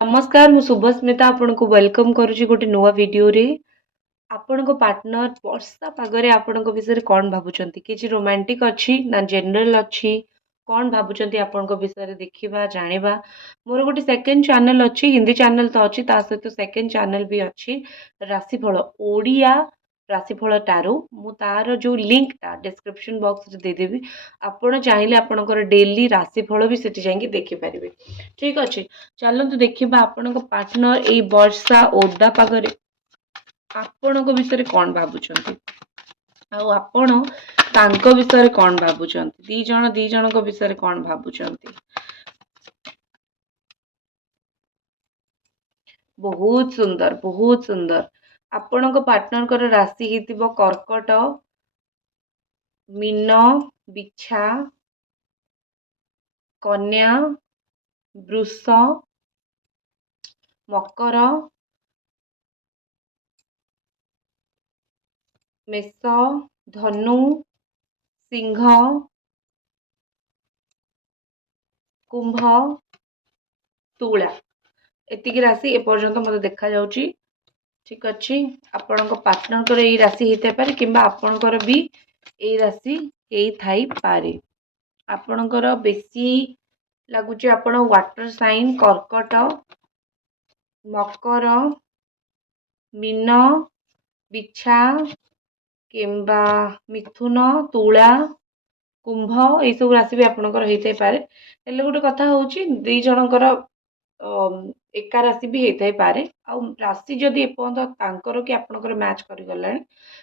नमस्कार मु शुभस्मिता आपन को वेलकम करुच्ची गोटे नुआ वीडियो रे आपण पार्टनर वर्षा पागरे आपण विषय कौन भावुंट कि रोमांटिक अच्छी ना जनरल अच्छी कौन भावुंट आपण विषय देखा जाना मोर गोटे सेकेंड चैनल अच्छी हिंदी चैनल तो अच्छी सहित सेकेंड चैनल भी अच्छी राशिफल ओडिया राशिफल टारो मु तार जो लिंक टा डिस्क्रिप्शन बॉक्स रे देदेवी आपण चाहिए आपणकर डेली राशिफल भी सेठी जाइए देखिपारे। ठीक अच्छे चलतु देखा आपण पार्टनर यही वर्षा ओदा पागरे आपण विषय कौन भावुंट आपण तांको विषय कौन भावुंट दी जन विषय कौन भावुंट। बहुत सुंदर बहुत सुंदर आपण पार्टनर राशि हितिबो कर्कट मीन बिछा कन्या वृष मकर मेष धनु सिंह कुंभ तुला एतिकी राशि एपर्यंत मत देखा जाउची। ठीक अच्छे आपण पार्टनर यही राशि होता पारे किंबा आपणकर भी यही राशि यही थाई पारे। आपणकर बेसी लगुच आपण वाटर साइन कर्कट मकर मीन बिछा किंबा मिथुन तुला कुंभ यही सब राशि भी आपणकर होता पारे। हेल्ले गोटे कथा होची दी जनकर एका राशि भी होता है पारे आ राशि जदि एपर्यंत तांकर कि आपणकर मैच कर गलानी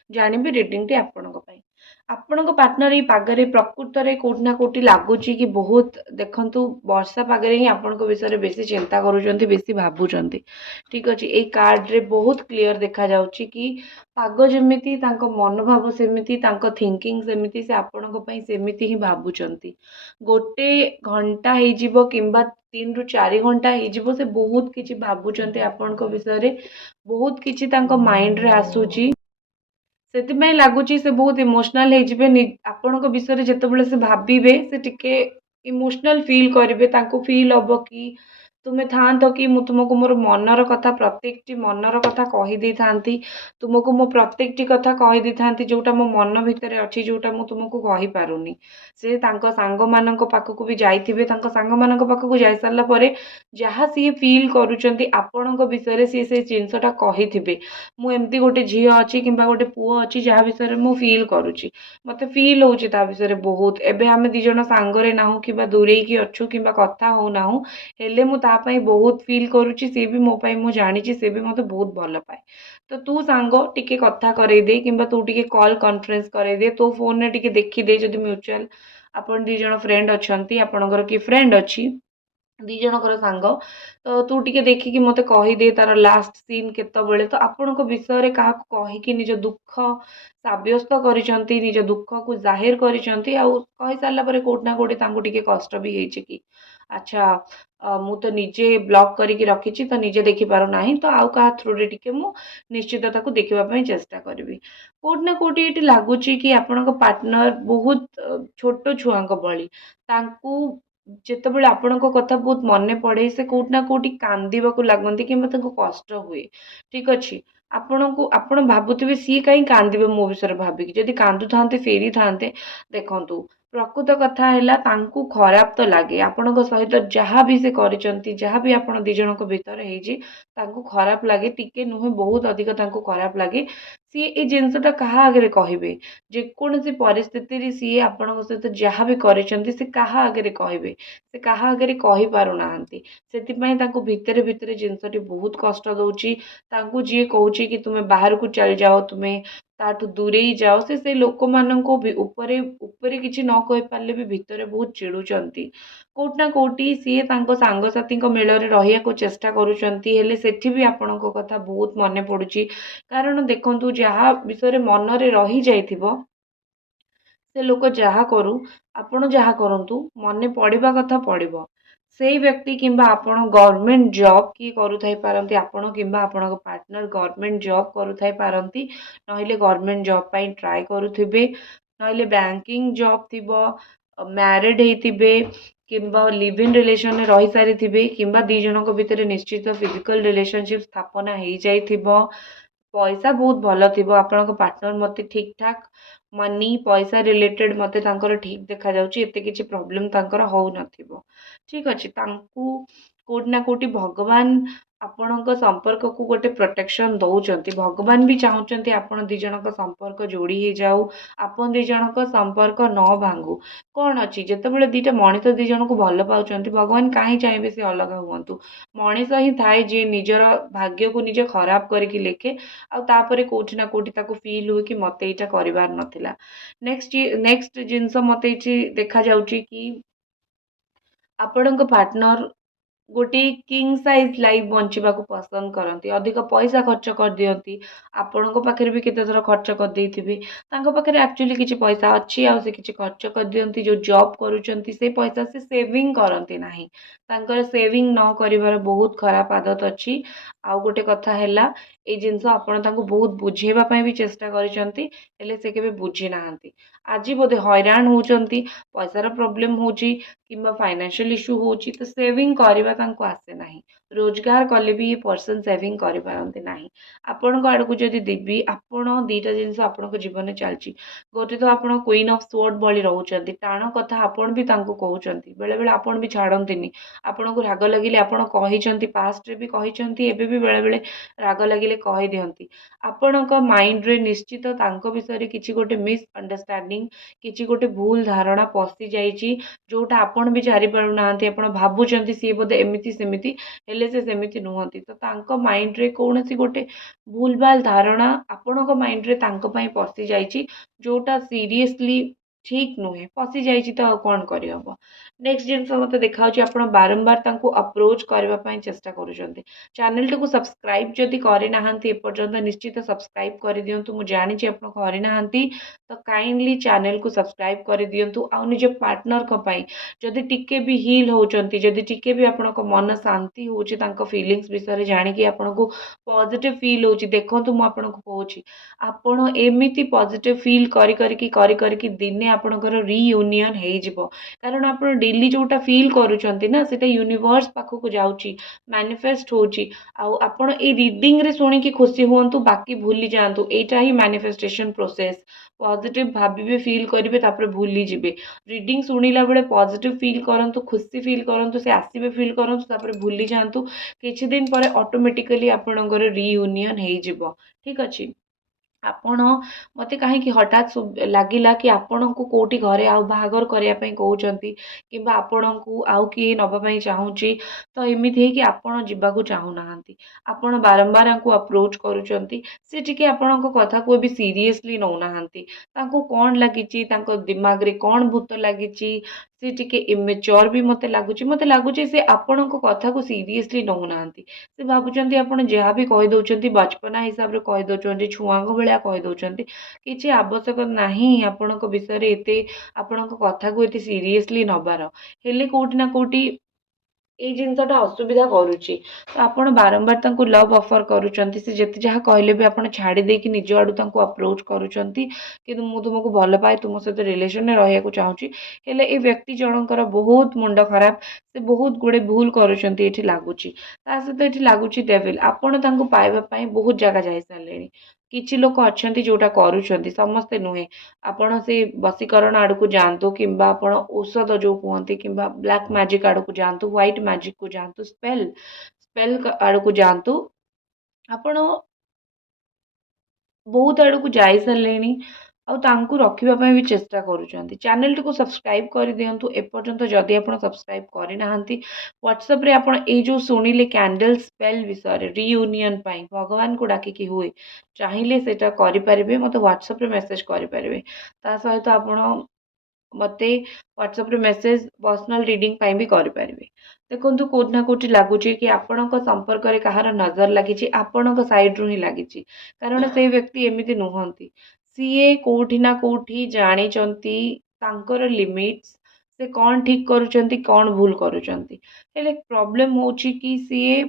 जानिबे रिडिंग टी आपणक पई आपणक पार्टनर ये पागरे प्रकृत रे कोठना कोठी लागुची कि बहुत देखंतु वर्षा पागरे ही आपणक विषय बेसी चिंता करूचंती बेसी भाबुचंती। ठीक अछि ए कार्ड रे बहुत क्लियर देखा जाउची कि पाग जेमिति तांको मनोभाव सेमिति तांको थिंकिंग सेमिति से आपणक पई सेमिति ही भाबुचंती। गोटे घंटा हे जिवो किंबा 3 रु 4 घंटा हे जिवो से बहुत किछि भाबुचंती आपणक विषय रे बहुत किछि तांको माइंड रे आसुची से लगुच से बहुत इमोशनल हो विषय जिते से भावे से टिके इमोशनल फील करेंगे फील हम कि तुम्हें था कि तुमको मोर मनर कथा प्रत्येक मनर कथा कहीदे था तुमको मो प्रत्येक कथा कहीदे था जोटा मो मन भितर अच्छी जोटा मु तुमको कही पारुनी से सांग मान पाखक भी जाइए सांग मान पाखक जा सारा पर जहाँ सी फील करुँच आपण विषय सी से जिनसटा कही मुझे गोटे झील अच्छी कि गोटे पुओ अच्छी जहाँ विषय मु फील करुच्ची मत फील होची ता विषय बहुत एबे आम दिज सांगरे नाहू कि दूरे की अच्छु कि कथा हो ना हेले मु तापाई बहुत फील करुच्ची सी भी मो पाई मु जानी सी भी मत बहुत भल पाए। तो तू सांग टिके कथा करे दे कि तू टिके कॉल कॉन्फ्रेंस करे दे तो फोन रे टिके देखी दे जदि म्यूचुअल आपण दी जण फ्रेंड अच्छी आपणकर कि फ्रेंड अच्छी दी जनकर सांग तो तू टिके देखिकी मते कहीदे तार लास्ट सीन केतबेले तो आपण विषय क्या कहीकि निज दुख सब्यस्त करिसंती निज दुख को जाहिर करिसंती आ कही सारा पर कोठना कोठी तांको टिके कष्ट भी हेछि कि अच्छा मु तो निजे ब्लॉक करके रखी तो निजे देखी पार ना तो आउ क्या थ्रू रे टिके मु निश्चित ताको देखिबा पई चेष्टा करिवि कोठना कोठी एटी लागुची कि आपणक पार्टनर बहुत छोट छुआंक भली तांकू जितेबाला आपण कथा बहुत मन पड़े से कोठना कोठी कांदीबा लगती कि कष्ट हुए। ठीक अच्छे आपण को आपण भावुवे सी कहीं कांदे मो विषय भाविकी जदि कांदु था फेरी था देखु प्रकृत कथा है खराब तो लगे आपण सहित जहाँ भी से जहाँ भी आप दिज भीतर हो खराब लगे टिके नुहे बहुत अधिक खराब लगे सी ए जिनसटा क्या आगे कहे जेकोसी परिस्थिति सी आपण सहित जहाँ भी कर आगे कहे से क्या आगे कही पारना से भितर भितर जिनसटी बहुत कष्ट दौची जी कौची कि तुम्हें बाहर को चल जाओ तुम्हें ताठू दूरे जाओ से लोक मानक ऊपर ऊपर किसी न कही पारे भी भितर बहुत चिड़ुंट कोठना कोठी सी सांगसाथी मेल रहा चेष्टा करुँच सेठी भी आपण कथा बहुत मन पड़ुची कारण देखु जहाँ विषय मन रे रही जाइथिबो से लोक जहाँ करू आपण जहाँ करूँ मन पड़ा कथा पड़ो से व्यक्ति किंबा आपण गवर्नमेंट जॉब किए करुथाई पारंती आपण किंबा आपण पार्टनर गवर्नमेंट जॉब करुथाई पारंती नहिले गवर्नमेंट जॉब पाई ट्राई करुथिबे नहिले बैंकिंग जॉब थिबो मैरिड हेतिबे किंबा लिव इन रिलेशन रही सारी किंबा दी जनक भितर निश्चित फिजिकल रिलेशनशिप स्थापना हो जाइथिबो पैसा बहुत भल थी आपण पार्टनर मत ठीक ठाक मनी पैसा रिलेटेड मत ठीक देखा जाउची एते किछि प्रॉब्लम तांकर हो नथिबो ठीक अछि तांकू कोट ना कोटी भगवान आपणक संपर्क को गोटे प्रोटेक्शन दौरान भगवान भी चाहते आपण दी जनक संपर्क जोड़ी ही जाऊ आपन दी जनक संपर्क न भांगू कौन अच्छी जिते दीटा मनीष दी जन को भल पाँच भगवान कहीं चाहिए से अलग हुंतु मनीष ही थाए जी निजर भाग्य को निजे खराब करके लिखे आउे कौटि ना कौटि फिल हुए कि मत यहाँ करार नाला नेक्स्ट जिनस मत देखा जाउची कि आपण पार्टनर गोटे किंग साइज लाइफ बंचवा पसंद करती अधिक पैसा खर्च कर दियंती आपण पाखे भी केते थर खर्च कर देथिबे तांको पाखे एक्चुअली किछि पैसा अच्छी आ से किछि खर्च कर दियंती जो जॉब करूचंती से पैसा से सेविंग करंती नाही तांकर सेविंग न करिवार बहुत खराब आदत अच्छी आउ गोटे कथा हैला ए जिंस आपण तांको बहुत बुझेबा पई भी चेष्टा करिसंती हेले से केबे बुझी नाहंती आज बोधे हैरान होचंती पैसार प्रॉब्लम होची किंबा फाइनेंशियल इश्यू होची तो सेविंग करबा तांको आसे नाही रोजगार कले भी ये पर्सन सेविंग करि पारंती नाही आपण आड़ को जदि देबी आपण दीटा जिनस आपण जीवन चलची गोटे तो आपण क्वीन ऑफ स्वॉर्ड बळी रहउचंती टाण कथा आपण भी तांको कहउचंती बेले बेले आपण भी छाड़ंतीनी आपण को राग लगिले आपण कहिचंती पास्ट रे भी कहिचंती एबे भी बेले बेले राग लगिले कहि दियंती आपण माइंड रे निश्चित तांको विषय रे किछि गोटे मिस अंडरस्टैंडिंग किछि गोटे भूल धारणा पसि जाइची जोटा आपण भी जारी पारु नाहंती आपण भाबुचंती सी बोधे एमिति सेमिति हेले से सेमिति नुहंती तो तांको माइंड रे कोनोसी गोटे भूलभाल धारणा आपणक माइंड रे तांको पई पसि जाइची जोटा सीरियसली ठीक नुहे पसि जाइची तो कौन करहब नेक्स्ट जिनस मत देखा आपण बारंबार तांको अप्रोच करबा पई चेष्टा करूचंती चैनल टी को सब्सक्राइब जदि करि नाहंती एपर्यंत निश्चित सब्सक्राइब कर दियंतु मु जानि छी आपण करि नाहंती तो काइंडली चैनल को सब्सक्राइब कर दियंतु आ निज पार्टनर को पई जदि टिके भी हील होचंती जदि टिके भी आपनको मन शांति होची तांको फीलिंग्स विषय जानि कि आपनको पॉजिटिव फील होची देखंतु मु आपनको कहूची आपण एमिति पॉजिटिव फील करी दिने आपणकर रियूनियन हे जिवो कारण आपण डेली जोटा फील करूचंती ना सेटा यूनिवर्स पाखक जाउची मैनिफेस्ट होची आ आपण ए रीडिंग रे सुनी कि खुशी हुंतु बाकी भूली जांतु एटा ही मैनिफेस्टेशन प्रोसेस पॉजिटिव भाबिबे फील करिवे तापर भूली जिवे रीडिंग शुणिला बेले पॉजिटिव फील करंतु खुशी फील करंतु से आसीबे फील करंतु तापर भूली जांतु किछि दिन परे ऑटोमेटिकली आपणकर रियूनियन हे जिवो ठीक अछि आपण मते कहीं हठात लगिला कि आपण को कोटी घरे आउ बाहागर करिया पई कहउचंती किबा आपण को आउ कि नबा पई चाहूची तो एमिति हे कि आपण जिबाकू चाहू नाहंती आपण बारंबार को अप्रोच करूचंती से टिके आपण को कथा को भी सीरियसली नौ नाहंती तांको कोन लागिची तांको दिमाग रे कोन भूत लागिची से टिके इमेच्योर भी मते लागुची से आपण को कथा को सीरियसली नौ नाहंती से भाबुचंती आपण जहा भी कहि दउचंती बचपना हिसाब रे कहि दउचंती छुआंग बेला कहि दउचंती किछि आवश्यक नाही आपणक विषय रे एते आपणक कथा को एते सीरियसली नबार हेले कोठी ना कोठी ए जिनसटा असुविधा करूची तो आपण बारंबार तांको लव ऑफर करूचंती से जति जहा कहले भी आपण छाड़ी दे कि निज आडू तांको अप्रोच करूचंती कि मु तुमको भल पाए तुम सहित रिलेशन में रहिया को चाहूची हेले ए व्यक्ति जनकर बहुत मुंड खराब से बहुत गुड़े भूल करूचंती एठी लागुची ता सहित एठी लागुची डेविल आपण तांको पाइबा पई बहुत जगह जाई सारलेनी किछि लोक अछंती जोटा करूचंती समस्ते नुहे आपण से वशीकरण आड़ को जानतु किंबा आपण औषध जो कहते किंबा ब्लैक मैजिक आड़ को जानतु व्हाइट मैजिक को जानतु स्पेल स्पेल आड़ को जानतु आपण बहुत आड़ को जाई सारलेनी आउ तांकु रखिबा पई भी चेष्टा करूचंती चैनल टी को सब्सक्राइब कर दियंतु एपर्यंत जदि आपण सब्सक्राइब करि नाहंती व्हाट्सएप रे आपण ए जो सुनिले कैंडल स्पेल विषय रे रियूनियन पई भगवान को डाकी कि हुए चाहिले सेटा करि परिबे मते व्हाट्सएप रे मेसेज करि परिबे ता सहित आपण मते व्हाट्सएप रे मेसेज पर्सनल रीडिंग पई भी करि परिबे देखंतु कोठ ना कोठी लागुची कि आपणक संपर्क रे कहार नजर लागिची आपणक साइड रु ही लागिची कारण से व्यक्ति एमिति नुहंती सीए कोठी ना कोठी जानिचंती तांकर लिमिट्स से कौन ठीक करूचंती कौन भूल करूचंती हेले प्रॉब्लम होची कि सीए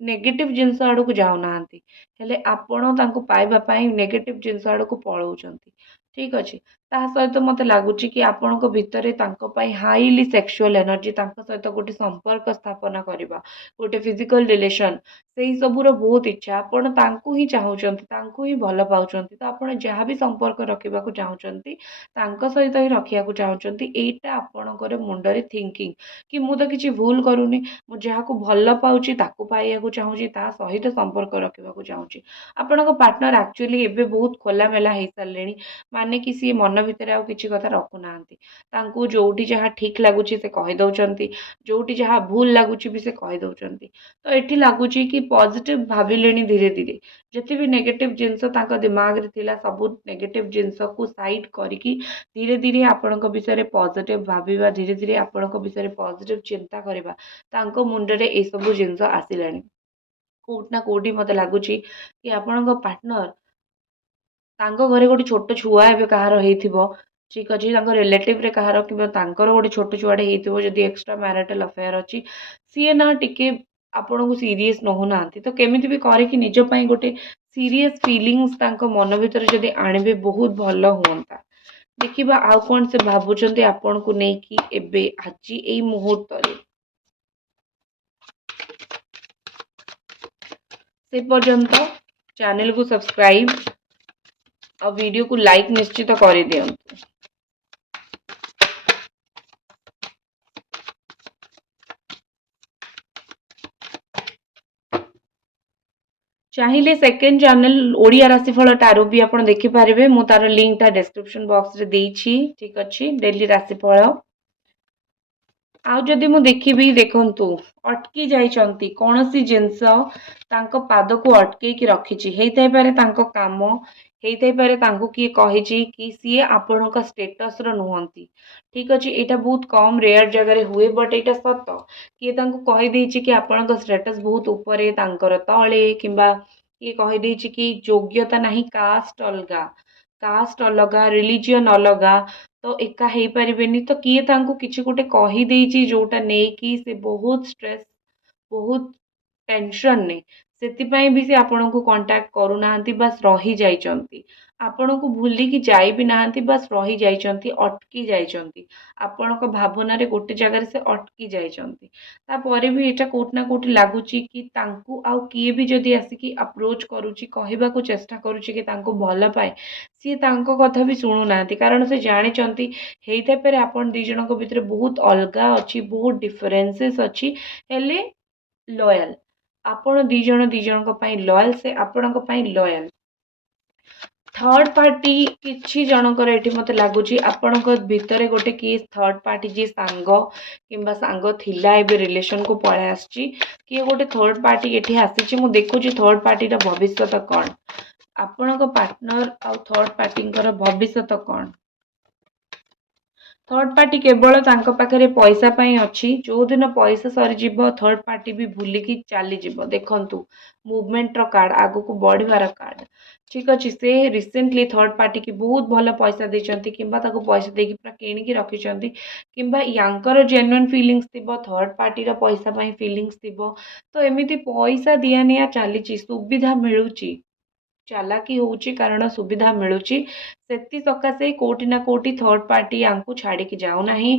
नेगेटिव जिनस आड़ को जाऊ नाहंती हेले आपण तांको पाइबा पई नेगेटिव जिनस आड़ को पळौचंती ठीक अछि ତା ସହିତ ମୋତେ ଲାଗୁଛି କି ଆପଣଙ୍କ ଭିତରେ ତାଙ୍କ ପାଇଁ ହାଇଲି ସେକ୍ସୁଆଲ ଏନର୍ଜି, ତାଙ୍କ ସହିତ ଗୋଟେ ସମ୍ପର୍କ ସ୍ଥାପନ କରିବା, ଗୋଟେ ଫିଜିକାଲ ରିଲେସନ୍, ସେଇ ସବୁର ବହୁତ ଇଚ୍ଛା। ଆପଣ ତାଙ୍କୁ ହିଁ ଚାହୁଁଛନ୍ତି, ତାଙ୍କୁ ହିଁ ଭଲ ପାଉଛନ୍ତି। ତ ଆପଣ ଯାହା ବି ସମ୍ପର୍କ ରଖିବାକୁ ଚାହୁଁଛନ୍ତି ତାଙ୍କ ସହିତ ହିଁ ରଖିବାକୁ ଚାହୁଁଛନ୍ତି। ଏଇଟା ଆପଣଙ୍କର ମୁଣ୍ଡରେ ଥିଙ୍କିଂ କି ମୁଁ ତ କିଛି ଭୁଲ କରୁନି, ମୁଁ ଯାହାକୁ ଭଲ ପାଉଛି ତାକୁ ପାଇବାକୁ ଚାହୁଁଛି, ତା ସହିତ ସମ୍ପର୍କ ରଖିବାକୁ ଚାହୁଁଛି। ଆପଣଙ୍କ ପାର୍ଟନର ଆକ୍ଚୁଆଲି ଏବେ ବହୁତ ଖୋଲାମେଲା ହେଇସାରିଲେଣି, ମାନେ କି ସିଏ ମନ ଭିତରେ ଆଉ କିଛି କଥା ରଖୁନାହାନ୍ତି। ତାଙ୍କୁ ଯୋଉଠି ଯାହା ଠିକ୍ ଲାଗୁଛି ସେ କହିଦଉଛନ୍ତି, ଯୋଉଠି ଯାହା ଭୁଲ ଲାଗୁଛି ବି ସେ କହିଦଉଛନ୍ତି। ତ ଏଠି ଲାଗୁଛି କି ପଜିଟିଭ ଭାବିଲେଣି ଧୀରେ ଧୀରେ। ଯେତେ ବି ନେଗେଟିଭ ଜିନିଷ ତାଙ୍କ ଦିମାଗରେ ଥିଲା ସବୁ ନେଗେଟିଭ ଜିନିଷକୁ ସାଇଡ୍ କରିକି ଧୀରେ ଧୀରେ ଆପଣଙ୍କ ବିଷୟରେ ପଜିଟିଭ ଭାବିବା, ଧୀରେ ଧୀରେ ଆପଣଙ୍କ ବିଷୟରେ ପଜିଟିଭ ଚିନ୍ତା କରିବା, ତାଙ୍କ ମୁଣ୍ଡରେ ଏସବୁ ଜିନିଷ ଆସିଲାଣି। କୋଉଠି ନା କୋଉଠି ମୋତେ ଲାଗୁଛି କି ଆପଣଙ୍କ ପାର୍ଟନର, ତାଙ୍କ ଘରେ ଗୋଟେ ଛୋଟ ଛୁଆ ଏବେ କାହାର ହେଇଥିବ, ଠିକ୍ ଅଛି, ତାଙ୍କ ରିଲେଟିଭରେ କାହାର କିମ୍ବା ତାଙ୍କର ଗୋଟେ ଛୋଟ ଛୁଆଟେ ହେଇଥିବ, ଯଦି ଏକ୍ସଟ୍ରା ମ୍ୟାରିଟାଲ ଆଫେୟାର ଅଛି, ସିଏ ନା ଟିକେ ଆପଣଙ୍କୁ ସିରିୟସ୍ ନଉନାହାନ୍ତି। ତ କେମିତି ବି କରିକି ନିଜ ପାଇଁ ଗୋଟେ ସିରିୟସ୍ ଫିଲିଙ୍ଗସ୍ ତାଙ୍କ ମନ ଭିତରେ ଯଦି ଆଣିବେ ବହୁତ ଭଲ ହୁଅନ୍ତା। ଦେଖିବା ଆଉ କ'ଣ ସେ ଭାବୁଛନ୍ତି ଆପଣଙ୍କୁ ନେଇକି ଏବେ ଆଜି ଏଇ ମୁହୂର୍ତ୍ତରେ। ସେ ପର୍ଯ୍ୟନ୍ତ ଚ୍ୟାନେଲକୁ ସବସ୍କ୍ରାଇବ ଆଉ वीडियो को लाइक निश्चित କରିଦିଅନ୍ତୁ। ଚାହିଁଲେ ସେକେଣ୍ଡ ଚ୍ୟାନେଲ ଓଡ଼ିଆ ରାଶିଫଳ ଟାରୋ ବି ଆପଣ ଦେଖିପାରିବେ। ମୁଁ ତାର ଲିଙ୍କଟା ଡେସ୍କ୍ରିପ୍ସନ ବକ୍ସରେ ଦେଇଛି, ଠିକ୍ ଅଛି, ଡେଲି ରାଶିଫଳ। ଆଉ ଯଦି ମୁଁ ଦେଖିବି, ଦେଖନ୍ତୁ, ଅଟକି ଯାଇଛନ୍ତି କୌଣସି ଜିନିଷ ତାଙ୍କ ପାଦକୁ ଅଟକେଇକି ରଖିଛି। ହେଇଥାଇପାରେ ତାଙ୍କ କାମ, ହେଇଥାଇପାରେ ତାଙ୍କୁ କିଏ କହିଛି କି ସିଏ ଆପଣଙ୍କ ଷ୍ଟେଟସର ନୁହନ୍ତି। ଠିକ୍ ଅଛି, ଏଇଟା ବହୁତ କମ୍ ରେୟାର ଜାଗାରେ ହୁଏ, ବଟ୍ ଏଇଟା ସତ। କିଏ ତାଙ୍କୁ କହିଦେଇଛି କି ଆପଣଙ୍କ ଷ୍ଟାଟସ୍ ବହୁତ ଉପରେ, ତାଙ୍କର ତଳେ, କିମ୍ବା କିଏ କହିଦେଇଛି କି ଯୋଗ୍ୟତା ନାହିଁ, କାଷ୍ଟ ଅଲଗା, ରିଲିଜିଅନ ଅଲଗା, ତ ଏକା ହେଇପାରିବେନି। ତ କିଏ ତାଙ୍କୁ କିଛି ଗୋଟେ କହିଦେଇଛି ଯୋଉଟା ନେଇକି ସେ ବହୁତ ଷ୍ଟ୍ରେସ୍, ବହୁତ ଟେନସନରେ, ସେଥିପାଇଁ ବି ସେ ଆପଣଙ୍କୁ କଣ୍ଟାକ୍ଟ କରୁନାହାନ୍ତି, ବାସ୍ ରହିଯାଇଛନ୍ତି। ଆପଣଙ୍କୁ ଭୁଲିକି ଯାଇ ବି ନାହାନ୍ତି, ବାସ୍ ରହିଯାଇଛନ୍ତି, ଅଟକି ଯାଇଛନ୍ତି। ଆପଣଙ୍କ ଭାବନାରେ ଗୋଟେ ଜାଗାରେ ସେ ଅଟକି ଯାଇଛନ୍ତି। ତାପରେ ବି ଏଇଟା କୋଉଠି ନା କୋଉଠି ଲାଗୁଛି କି ତାଙ୍କୁ ଆଉ କିଏ ବି ଯଦି ଆସିକି ଆପ୍ରୋଚ୍ କରୁଛି, କହିବାକୁ ଚେଷ୍ଟା କରୁଛି କି ତାଙ୍କୁ ଭଲ ପାଏ, ସିଏ ତାଙ୍କ କଥା ବି ଶୁଣୁନାହାନ୍ତି। କାରଣ ସେ ଜାଣିଛନ୍ତି ହେଇଥାଇପାରେ ଆପଣ ଦି ଜଣଙ୍କ ଭିତରେ ବହୁତ ଅଲଗା ଅଛି, ବହୁତ ଡିଫରେନ୍ସେସ୍ ଅଛି, ହେଲେ ଲୟାଲ। ଆପଣ ଦି ଜଣଙ୍କ ପାଇଁ ଲୟାଲ, ସେ ଆପଣଙ୍କ ପାଇଁ ଲୟାଲ। ଥର୍ଡ ପାର୍ଟି କିଛି ଜଣଙ୍କର ଏଠି ମୋତେ ଲାଗୁଛି ଆପଣଙ୍କ ଭିତରେ ଗୋଟେ କିଏ ଥର୍ଡ ପାର୍ଟି, ଯିଏ ସାଙ୍ଗ କିମ୍ବା ସାଙ୍ଗ ଥିଲା ଏବେ ରିଲେସନକୁ ପଳେଇ ଆସିଛି, କିଏ ଗୋଟେ ଥର୍ଡ ପାର୍ଟି ଏଠି ଆସିଛି। ମୁଁ ଦେଖୁଛି ଥର୍ଡ ପାର୍ଟିର ଭବିଷ୍ୟତ କ'ଣ, ଆପଣଙ୍କ ପାର୍ଟନର ଆଉ ଥର୍ଡ ପାର୍ଟିଙ୍କର ଭବିଷ୍ୟତ କ'ଣ। ଥର୍ଡ ପାର୍ଟି କେବଳ ତାଙ୍କ ପାଖରେ ପଇସା ପାଇଁ ଅଛି। ଯୋଉଦିନ ପଇସା ସରିଯିବ ଥର୍ଡ ପାର୍ଟି ବି ଭୁଲିକି ଚାଲିଯିବ। ଦେଖନ୍ତୁ, ମୁଭମେଣ୍ଟର କାର୍ଡ, ଆଗକୁ ବଢିବାର କାର୍ଡ, ଠିକ୍ ଅଛି। ସେ ରିସେଣ୍ଟଲି ଥର୍ଡ ପାର୍ଟିକି ବହୁତ ଭଲ ପଇସା ଦେଇଛନ୍ତି, କିମ୍ବା ତାକୁ ପଇସା ଦେଇକି ପୁରା କିଣିକି ରଖିଛନ୍ତି, କିମ୍ବା ୟାଙ୍କର ଜେନ୍ୟୁନ୍ ଫିଲିଙ୍ଗସ୍ ଥିବ, ଥର୍ଡ ପାର୍ଟିର ପଇସା ପାଇଁ ଫିଲିଙ୍ଗସ୍ ଥିବ। ତ ଏମିତି ପଇସା ଦିଆ ନିଆ ଚାଲିଛି, ସୁବିଧା ମିଳୁଛି, ଚାଲାକି ହେଉଛି କାରଣ ସୁବିଧା ମିଳୁଛି। ସେଥି ସକାଶେ କୋଉଠି ନା କୋଉଠି ଥର୍ଡ ପାର୍ଟି ୟାଙ୍କୁ ଛାଡ଼ିକି ଯାଉନାହିଁ।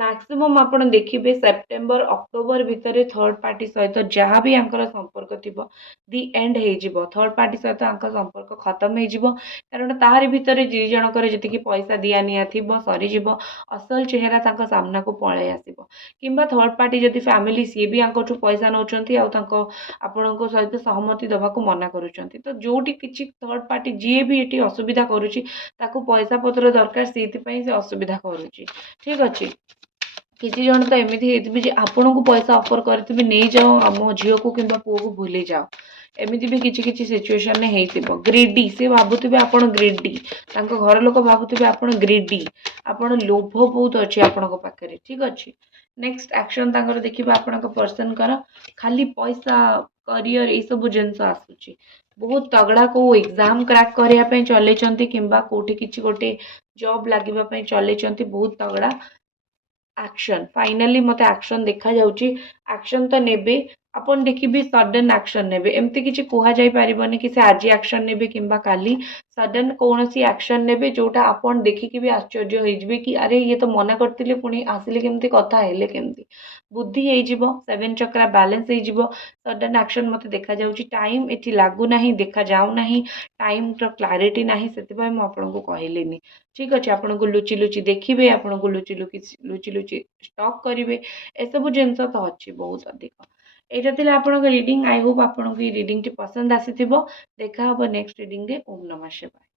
ମ୍ୟାକ୍ସିମମ୍ ଆପଣ ଦେଖିବେ ସେପ୍ଟେମ୍ବର ଅକ୍ଟୋବର ଭିତରେ ଥର୍ଡ ପାର୍ଟି ସହିତ ଯାହା ବି ୟାଙ୍କର ସମ୍ପର୍କ ଥିବ ଦି ଏଣ୍ଡ ହେଇଯିବ। ଥର୍ଡ ପାର୍ଟି ସହିତ ୟାଙ୍କ ସମ୍ପର୍କ ଖତମ ହେଇଯିବ, କାରଣ ତାହାରି ଭିତରେ ଦି ଜଣଙ୍କର ଯେତିକି ପଇସା ଦିଆ ନିଆ ଥିବ ସରିଯିବ। ଅସଲ ଚେହେରା ତାଙ୍କ ସାମ୍ନାକୁ ପଳେଇ ଆସିବ। କିମ୍ବା ଥର୍ଡ ପାର୍ଟି ଯଦି ଫ୍ୟାମିଲି, ସିଏ ବି ୟାଙ୍କଠୁ ପଇସା ନେଉଛନ୍ତି ଆଉ ତାଙ୍କ ଆପଣଙ୍କ ସହିତ ସହମତି ଦେବାକୁ ମନା କରୁଛନ୍ତି। ତ ଯୋଉଠି କିଛି ଥର୍ଡ ପାର୍ଟି ଯିଏ ବି ଏଠି ଅସୁବିଧା କରୁଛି, ତାକୁ ପଇସା ପତ୍ର ଦରକାର, ସେଇଥିପାଇଁ ସେ ଅସୁବିଧା କରୁଛି, ଠିକ୍ ଅଛି। କିଛି ଜଣ ତ ଏମିତି ହେଇଥିବେ ଯେ ଆପଣଙ୍କୁ ପଇସା ଅଫର କରିଥିବେ, ନେଇଯାଅ ଆମ ଝିଅକୁ କିମ୍ବା ପୁଅକୁ ଭୁଲିଯାଅ। ଏମିତି ବି କିଛି କିଛି ସିଚୁଏସନରେ ହେଇଥିବ। ଗ୍ରିଡି, ସେ ଭାବୁଥିବେ ଆପଣ ଗ୍ରିଡି, ତାଙ୍କ ଘର ଲୋକ ଭାବୁଥିବେ ଆପଣ ଗ୍ରିଡି, ଆପଣ ଲୋଭ ବହୁତ ଅଛି ଆପଣଙ୍କ ପାଖରେ, ଠିକ୍ ଅଛି। ନେକ୍ସଟ ଆକ୍ସନ ତାଙ୍କର ଦେଖିବା ଆପଣଙ୍କ ପର୍ସନଙ୍କର, ଖାଲି ପଇସା, କରିୟର, ଏଇସବୁ ଜିନିଷ ଆସୁଛି। ବହୁତ ତଗଡ଼ା କୋଉ ଏକ୍ଜାମ କ୍ରାକ୍ କରିବା ପାଇଁ ଚଲେଇଛନ୍ତି, କିମ୍ବା କୋଉଠି କିଛି ଗୋଟେ ଜବ୍ ଲାଗିବା ପାଇଁ ଚଲେଇଛନ୍ତି, ବହୁତ ତଗଡ଼ା ଆକ୍ସନ। ଫାଇନାଲି ମୋତେ ଆକ୍ସନ ଦେଖାଯାଉଛି। ଆକ୍ସନ ତ ନେବେ, ଆପଣ ଦେଖିବେ ସଡନ୍ ଆକ୍ସନ୍ ନେବେ। ଏମିତି କିଛି କୁହାଯାଇ ପାରିବନି କି ସେ ଆଜି ଆକ୍ସନ୍ ନେବେ କିମ୍ବା କାଲି। ସଡନ୍ କୌଣସି ଆକ୍ସନ୍ ନେବେ ଯୋଉଟା ଆପଣ ଦେଖିକି ବି ଆଶ୍ଚର୍ଯ୍ୟ ହେଇଯିବେ କି ଆରେ ଇଏ ତ ମନା କରିଥିଲେ ପୁଣି ଆସିଲେ କେମିତି, କଥା ହେଲେ କେମିତି। ବୁଦ୍ଧି ହେଇଯିବ, 7 ଚକ୍ରା ବାଲାନ୍ସ ହେଇଯିବ। ସଡନ୍ ଆକ୍ସନ୍ ମୋତେ ଦେଖାଯାଉଛି, ଟାଇମ୍ ଏଠି ଲାଗୁନାହିଁ, ଦେଖାଯାଉନାହିଁ, ଟାଇମ୍‌ର କ୍ଲାରିଟି ନାହିଁ, ସେଥିପାଇଁ ମୁଁ ଆପଣଙ୍କୁ କହିଲିନି। ଠିକ୍ ଅଛି, ଆପଣଙ୍କୁ ଲୁଚି ଲୁଚି ଦେଖିବେ, ଆପଣଙ୍କୁ ଲୁଚି ଲୁଚି ଷ୍ଟକ୍ କରିବେ, ଏସବୁ ଜିନିଷ ତ ଅଛି ବହୁତ ଅଧିକ। ଏଇଟା ଥିଲା ଆପଣଙ୍କ ରିଡ଼ିଂ। ଆଇ ହୋପ୍ ଆପଣଙ୍କୁ ଏଇ ରିଡ଼ିଂଟି ପସନ୍ଦ ଆସିଥିବ। ଦେଖା ହବ ନେକ୍ସଟ ରିଡ଼ିଂରେ। ଓମ୍ ନମଃ ଶିବାୟ।